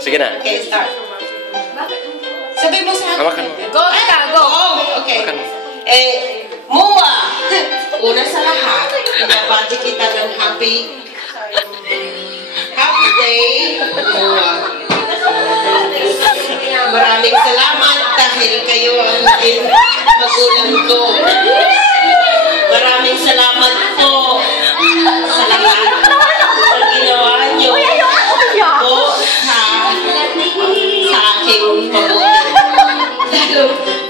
Sige na. Okay, start. Sabi mo sa Hawakan mo. Go, Tita, go. Okay. Hawakan mo. Mua! Una sa lahat, pinabati kita ng happy day, Mua. Maraming salamat dahil kayo ang naging magulang ko. Maraming salamat po sa lahat ng ginawa niyo po sa aking mabuti.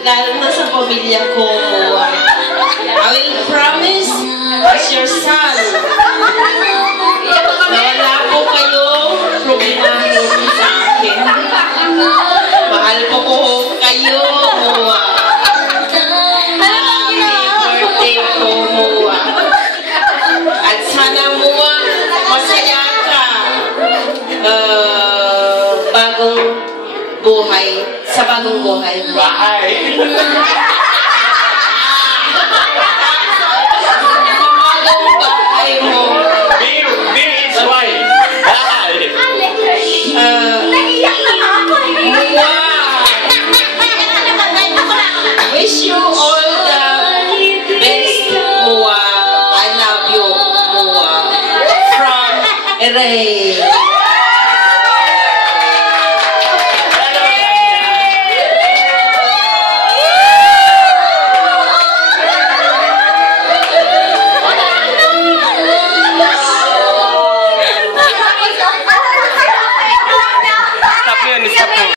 Lalo na sa pamilya ko, Mua. I will promise as your son na wala po kayong problemahin sa akin. Mahal po ko kayo, Mua. Happy birthday po, Mua. At sana, Mua, masaya ka sa bagong buhay. Bye! Wish you all the best, Mua. I love you, Mua. From Ray.